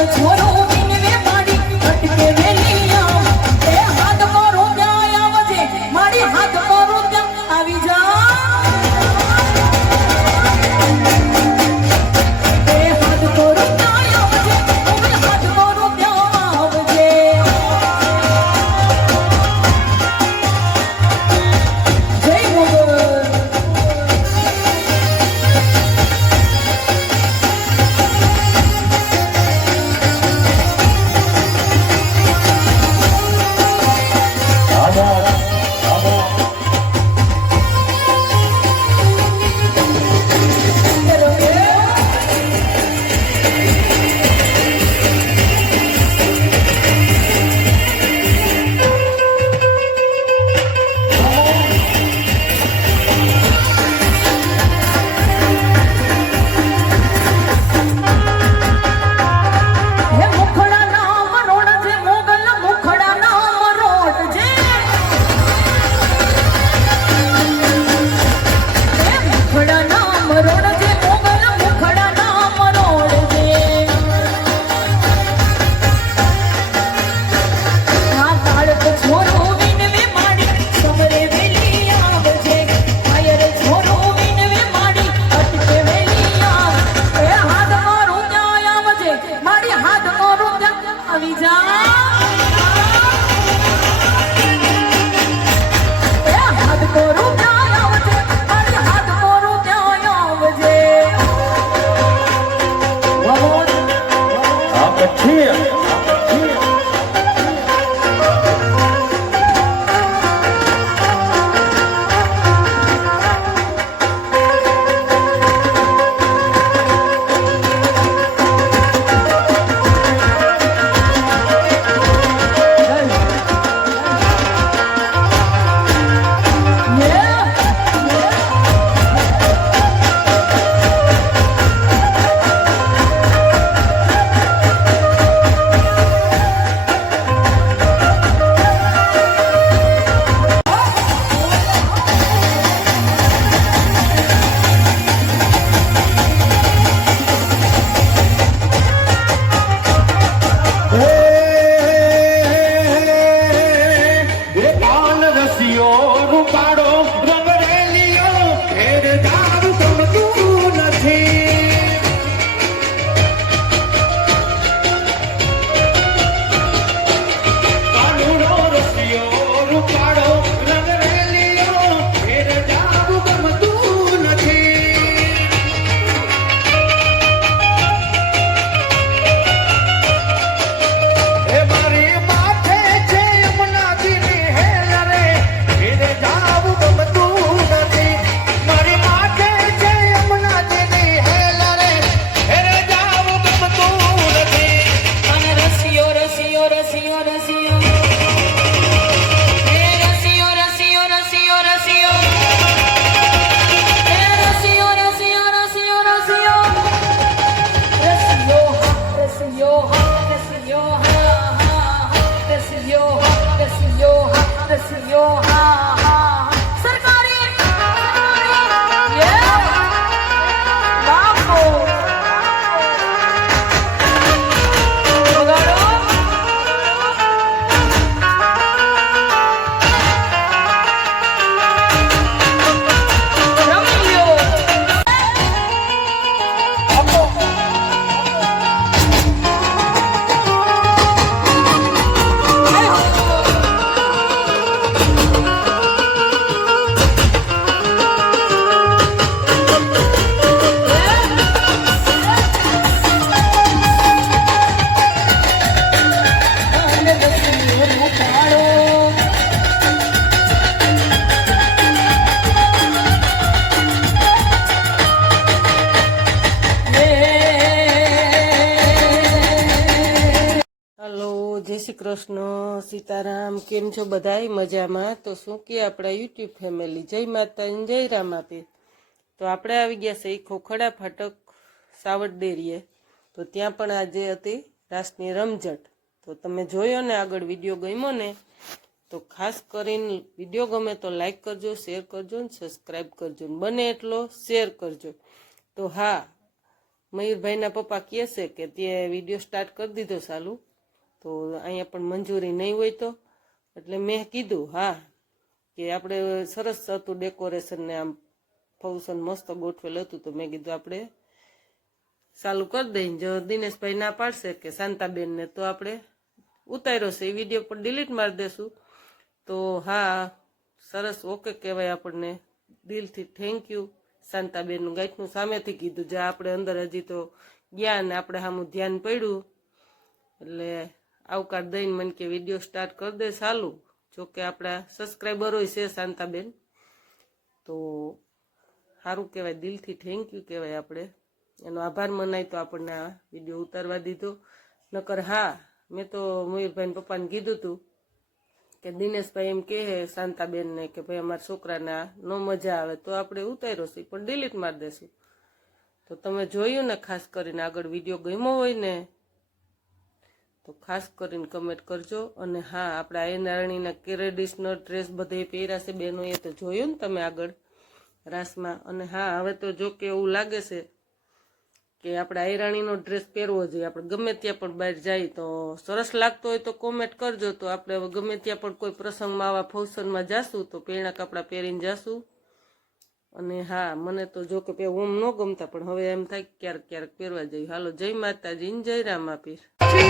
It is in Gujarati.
Let's go. હા રસિયો કૃષ્ણ, સીતારામ કેમ છો બધાય? મજામાં? તો શું કે આપણા યુટ્યુબ ફેમિલી? જય માતા જય રામ તો આપણે આવી ગયા છે ખોખડા ફાટક સાવડ ડેરીએ તો ત્યાં પણ આજે હતી રાસની રમઝટ. તો તમે જોયો ને આગળ વીડિયો ગમ્યો ને? તો ખાસ કરીને વીડિયો ગમે તો લાઈક કરજો, શેર કરજો ને સબસ્ક્રાઈબ કરજો ને બને એટલો શેર કરજો. તો હા, મયુરભાઈના પપ્પા કહે છે કે તે વીડિયો સ્ટાર્ટ કરી દીધો ચાલુ તો અહીંયા પણ મંજૂરી નહીં હોય તો. એટલે મેં કીધું, હા, કે આપણે સરસ હતું ડેકોરેશન ને આમ ફંક્શન મસ્ત ગોઠવેલ હતું. તો મેં કીધું, આપણે ચાલુ કરી દઈ જો દિનેશભાઈ ના પાડશે કે શાંતાબેન ને તો આપણે ઉતાર્યો છે. એ વીડિયો પણ ડિલીટ મારી દેશું. તો હા, સરસ ઓકે કહેવાય આપણને. દિલથી થેન્ક યુ શાંતાબેનનું ગાંઠનું સામેથી કીધું, જે, આપણે અંદર હજી તો ગયા ને, આપણે સામું ધ્યાન પડ્યું. એટલે આવકાર દઈને મને કે વીડિયો સ્ટાર્ટ કરી દે ચાલુ જોકે આપણા સબસ્ક્રાઈબરો છે શાંતાબેન. તો સારું કહેવાય, દિલથી થેન્ક યુ કહેવાય આપણે. એનો આભાર મનાય તો આપણને આ વીડિયો ઉતારવા દીધો. નકર હા, મેં તો મયુરભાઈ પપ્પાને કીધું હતું કે દિનેશભાઈ એમ કહે શાંતાબેનને કે ભાઈ અમારા છોકરાને આ ન મજા આવે, તો આપણે ઉતાર્યો છે, પણ ડિલીટ મારી દેશું. તો તમે જોયું ને, ખાસ કરીને આગળ વીડિયો ગમ્યો હોય ને તો ખાસ કરીને કમેન્ટ કરજો. અને હા, આપણા એ નારાયણીના કેરેડિશનલ ડ્રેસ બધે પહેર્યા છે બહેનોએ તો જોયું ને તમે આગળ રાસમાં? અને હા, હવે તો જો કે એવું લાગે છે કે આપણે આયરાણીનો ડ્રેસ પહેરવો જોઈએ. આપણે ગમે ત્યાં પણ બહાર જાય તો સરસ લાગતો હોય તો કોમેન્ટ કરજો. તો આપણે હવે ગમે ત્યાં પણ કોઈ પ્રસંગમાં આવા ફંક્શનમાં જાશું તો પહેણા કપડાં પહેરીને જાશું. અને હા, મને તો જો કે ઓમ ન ગમતા, પણ હવે એમ થાય ક્યારેક ક્યારેક પહેરવા જઈએ. હાલો, જય માતાજી જય રામ ભગવાન